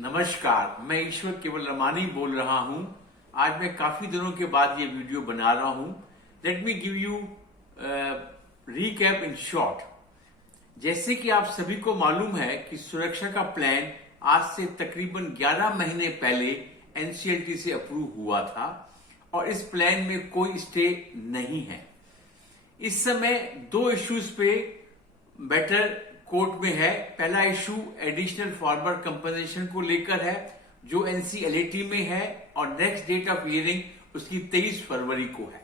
नमस्कार, मैं ईश्वर केवल रमानी बोल रहा हूं। आज मैं काफी दिनों के बाद ये वीडियो बना रहा हूं। Let me give you recap in short. जैसे कि आप सभी को मालूम है कि सुरक्षा का प्लान आज से तकरीबन 11 महीने पहले एनसीएलटी से अप्रूव हुआ था और इस प्लान में कोई स्टे नहीं है। इस समय दो इश्यूज पे मैटर कोर्ट में है। पहला इशू एडिशनल फार्मर कंपनसेशन को लेकर है जो एनसीएलटी में है और नेक्स्ट डेट ऑफ हियरिंग उसकी 23 फरवरी को है।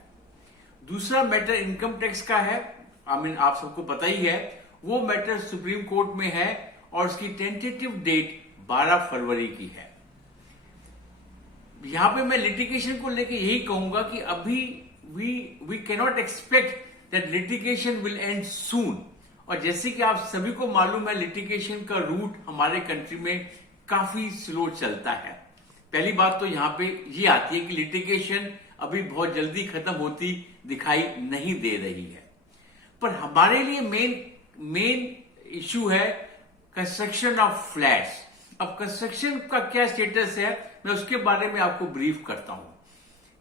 दूसरा मैटर इनकम टैक्स का है। आप सबको पता ही है, वो मैटर सुप्रीम कोर्ट में है और उसकी टेंटेटिव डेट 12 फरवरी की है। यहां पे मैं लिटिगेशन को लेकर यही कहूंगा कि अभी we cannot expect that litigation will end soon. और जैसे कि आप सभी को मालूम है, लिटिगेशन का रूट हमारे कंट्री में काफी स्लो चलता है। पहली बात तो यहां पे ये आती है कि लिटिगेशन अभी बहुत जल्दी खत्म होती दिखाई नहीं दे रही है। पर हमारे लिए मेन इशू है कंस्ट्रक्शन ऑफ फ्लैट्स। अब कंस्ट्रक्शन का क्या स्टेटस है, मैं उसके बारे में आपको ब्रीफ करता हूं।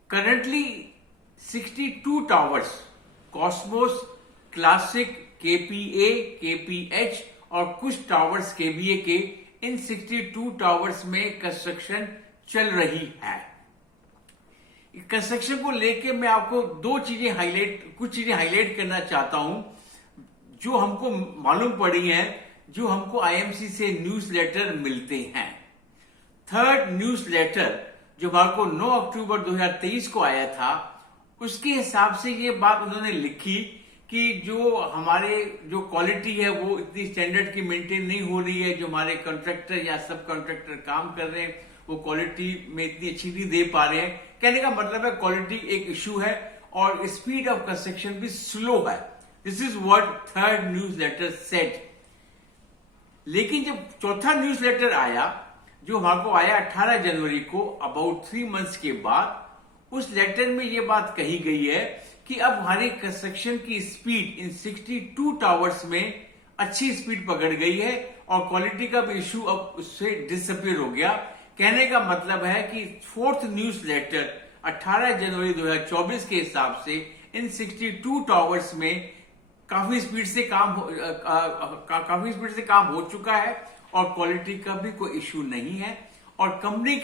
Currently 62 towers, Cosmos, classic, KPA, KPH और कुछ टावर्स केबीए के, इन 62 टावर्स में कंस्ट्रक्शन चल रही है। कंस्ट्रक्शन को लेके मैं आपको कुछ चीजें हाईलाइट करना चाहता हूं जो हमको मालूम पड़ी हैं, जो हमको आईएमसी से न्यूज लेटर मिलते हैं। थर्ड न्यूज लेटर जो हमारे को 9 अक्टूबर 2023 को आया था, उसके हिसाब से ये बात उन्होंने लिखी कि जो हमारे जो क्वालिटी है वो इतनी स्टैंडर्ड की मेंटेन नहीं हो रही है। जो हमारे कॉन्ट्रैक्टर या सब कॉन्ट्रैक्टर काम कर रहे हैं वो क्वालिटी में इतनी अच्छी नहीं दे पा रहे हैं। कहने का मतलब है क्वालिटी एक इश्यू है और स्पीड ऑफ कंस्ट्रक्शन भी स्लो है। This is what third newsletter said. लेकिन जब चौथा न्यूज लेटर आया, जो हमारे को आया 18 जनवरी को, अबाउट 3 मंथ्स के बाद, उस लेटर में ये बात कही गई है कि अब हमारी कंस्ट्रक्शन की स्पीड इन 62 टावर्स में अच्छी स्पीड पकड़ गई है और क्वालिटी का भी इश्यू अब उससे डिसअपीयर हो गया। कहने का मतलब है कि फोर्थ न्यूज लेटर 18 जनवरी 2024 के हिसाब से इन 62 टावर्स में काफी स्पीड से काम हो चुका है और क्वालिटी का भी कोई इश्यू नहीं है। और कंपनी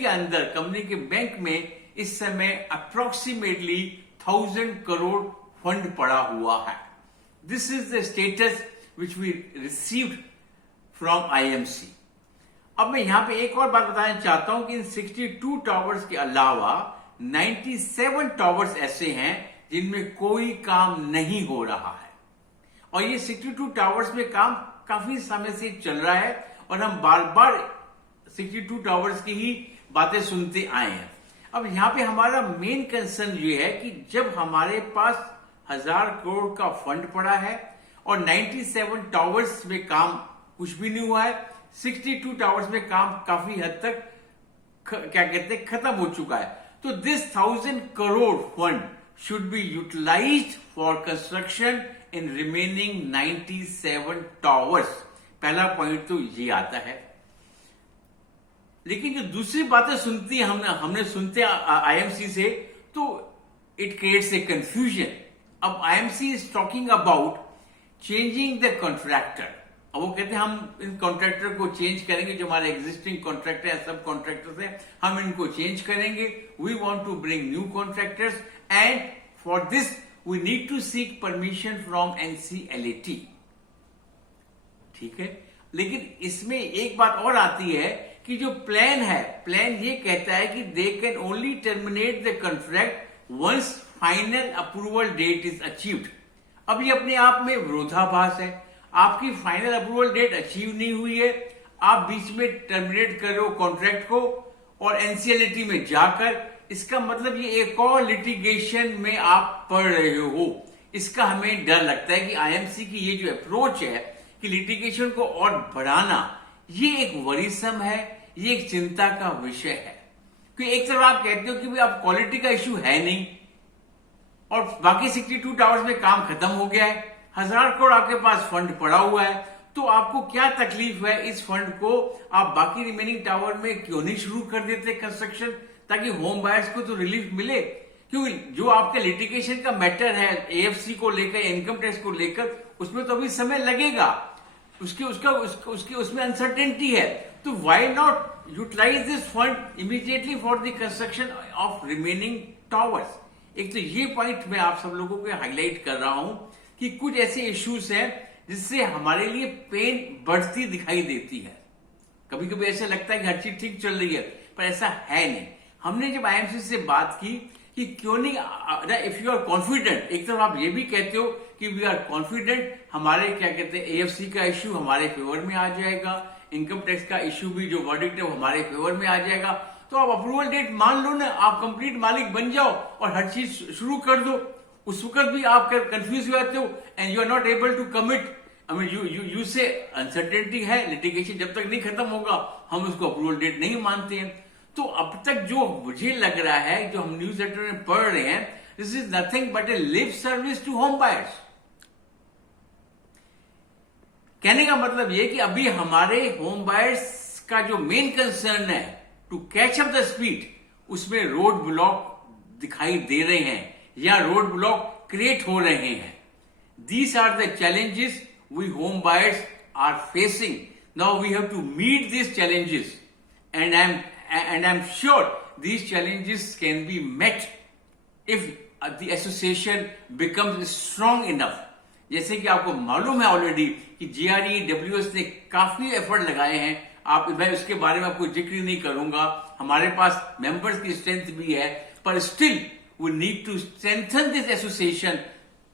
के बैंक में इस समय अप्रोक्सीमेटली 1000 करोड़ फंड पड़ा हुआ है। This is the status which we received from IMC. अब मैं यहां पे एक और बात बताना चाहता हूं कि इन 62 टावर्स के अलावा 97 टावर्स ऐसे हैं जिनमें कोई काम नहीं हो रहा है और ये 62 टावर्स में काम काफी समय से चल रहा है और हम बार बार 62 टावर्स की ही बातें सुनते आए हैं। अब यहां पे हमारा मेन कंसर्न ये है कि जब हमारे पास 1000 करोड़ का फंड पड़ा है और 97 टावर्स में काम कुछ भी नहीं हुआ है, 62 टावर्स में काम काफी हद तक खत्म हो चुका है, तो this 1000 crore fund should be utilised for construction in remaining 97 towers. पहला पॉइंट तो ये आता है। लेकिन जो दूसरी बातें सुनती है हमने सुनते आईएमसी से, तो इट क्रिएट्स ए कंफ्यूजन। अब IMC is talking about changing the contractor. अब वो कहते हैं हम इन कॉन्ट्रैक्टर को चेंज करेंगे, जो हमारे एग्जिस्टिंग कॉन्ट्रैक्टर है, सब कॉन्ट्रैक्टर्स हैं, हम इनको चेंज करेंगे। We want to bring new contractors and for this we need to seek permission from NCLT. ठीक है, लेकिन इसमें एक बात और आती है कि जो प्लान ये कहता है कि they can only terminate the contract once final approval date is achieved. अब ये अपने आप में विरोधाभास है। आपकी फाइनल अप्रूवल डेट अचीव नहीं हुई है, आप बीच में टर्मिनेट कर रहे हो कॉन्ट्रैक्ट को और एनसीएलटी में जाकर, इसका मतलब ये एक और लिटिगेशन में आप पड़ रहे हो। इसका हमें डर लगता है कि आईएमसी की ये जो अप्रोच है कि लिटिगेशन को और बढ़ाना, ये एक वरीसम है, ये एक चिंता का विषय है। क्योंकि एक तरफ आप कहते हो कि भाई अब क्वालिटी का इश्यू है नहीं और बाकी 62 टावर्स में काम खत्म हो गया है, 1000 करोड़ आपके पास फंड पड़ा हुआ है, तो आपको क्या तकलीफ है इस फंड को आप बाकी रिमेनिंग टावर में क्यों नहीं शुरू कर देते कंस्ट्रक्शन, ताकि होम बायर्स को तो रिलीफ मिले। क्योंकि जो आपके लिटिगेशन का मैटर है एएफसी को लेकर, इनकम टैक्स को लेकर, उसमें तो अभी समय लगेगा, उसमें अनसर्टेनिटी है। तो why not utilise this fund immediately for the construction of remaining towers. एक तो ये पॉइंट मैं आप सब लोगों को हाईलाइट कर रहा हूं कि कुछ ऐसे इश्यूज हैं जिससे हमारे लिए पेन बढ़ती दिखाई देती है। कभी कभी ऐसा लगता है कि हर चीज ठीक चल रही है, पर ऐसा है नहीं। हमने जब आईएमसी से बात की कि क्यों नहीं, इफ यू आर कॉन्फिडेंट, एक तरफ आप ये भी कहते हो कि वी आर कॉन्फिडेंट, हमारे क्या कहते हैं एएफसी का इश्यू हमारे फेवर में आ जाएगा, इनकम टैक्स का इश्यू भी जो वर्डिक्ट है वो हमारे फेवर में आ जाएगा, तो आप अप्रूवल डेट मान लो ना, आप कंप्लीट मालिक बन जाओ और हर चीज शुरू कर दो। उस वक्त भी आप कंफ्यूज हो जाते हो and you are not able to commit. I mean you say uncertainty है, लिटिगेशन जब तक नहीं खत्म होगा हम उसको अप्रूवल डेट नहीं मानते हैं। तो अब तक जो मुझे लग रहा है, जो हम न्यूज लेटर में पढ़ रहे हैं, this is nothing but a lip service to home buyers. कहने का मतलब ये कि अभी हमारे होम बायर्स का जो मेन कंसर्न है to catch up the speed, उसमें रोड ब्लॉक दिखाई दे रहे हैं या रोड ब्लॉक क्रिएट हो रहे हैं। These are the challenges we home buyers are facing. Now we have to meet these challenges, and I'm sure these challenges can be met if the association becomes strong enough. जैसे कि आपको मालूम है already कि GRE WS ने काफी effort लगाए हैं। मैं उसके बारे में आपको जिक्र नहीं करूंगा, हमारे पास मेंबर्स की स्ट्रेंथ भी है, पर still we need to strengthen this association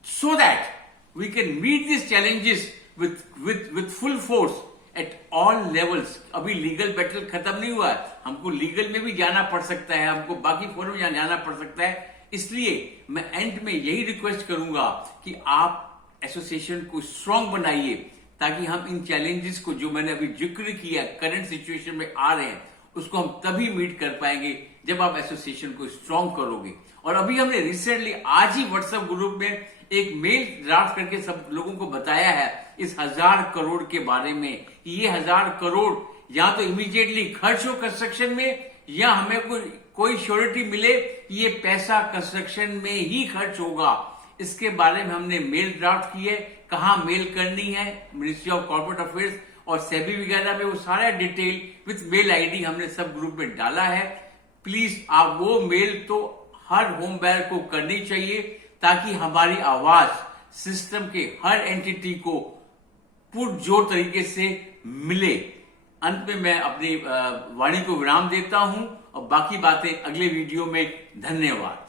so that we can meet these challenges with full force at all levels. अभी लीगल बैटल खत्म नहीं हुआ है, हमको लीगल में भी जाना पड़ सकता है, हमको बाकी फोरम में जाना पड़ सकता है। इसलिए मैं एंड में यही रिक्वेस्ट करूंगा कि आप एसोसिएशन को स्ट्रांग बनाइए, ताकि हम इन चैलेंजेस को जो मैंने अभी जिक्र किया करंट सिचुएशन में आ रहे हैं, उसको हम तभी मीट कर पाएंगे जब आप एसोसिएशन को स्ट्रांग करोगे। और अभी हमने रिसेंटली आज ही व्हाट्सएप ग्रुप में एक मेल ड्राफ्ट करके सब लोगों को बताया है इस 1000 करोड़ के बारे में कि ये 1000 करोड़ या तो इमीडिएटली खर्च हो कंस्ट्रक्शन में, या हमें कोई श्योरिटी मिले कि ये पैसा कंस्ट्रक्शन में ही खर्च होगा। इसके बारे में हमने मेल ड्राफ्ट की है, कहां मेल करनी है, मिनिस्ट्री ऑफ कॉर्पोरेट अफेयर्स और सेबी वगैरह में, वो सारा डिटेल विथ मेल आईडी हमने सब ग्रुप में डाला है। प्लीज आप वो मेल तो हर होम बायर को करनी चाहिए, ताकि हमारी आवाज सिस्टम के हर एंटिटी को पुरजोर तरीके से मिले। अंत में मैं अपनी वाणी को विराम देता हूं और बाकी बातें अगले वीडियो में। धन्यवाद।